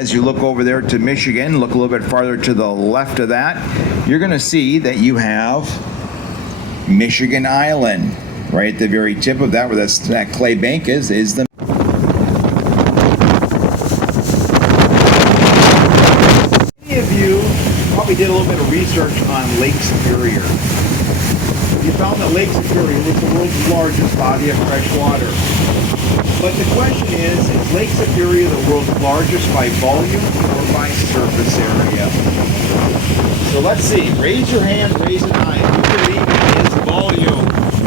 As you look over there to Michigan, look a little bit farther to the left of that, you're going to see that you have Michigan Island. Right at the very tip of that, where that clay bank is the. Many of you probably did a little bit of research on Lake Superior. You found that Lake Superior was the world's largest body of fresh water. But the question is Lake Superior the world's largest by volume or by surface area? So let's see. Raise your hand, raise an eye. Who believe it is volume?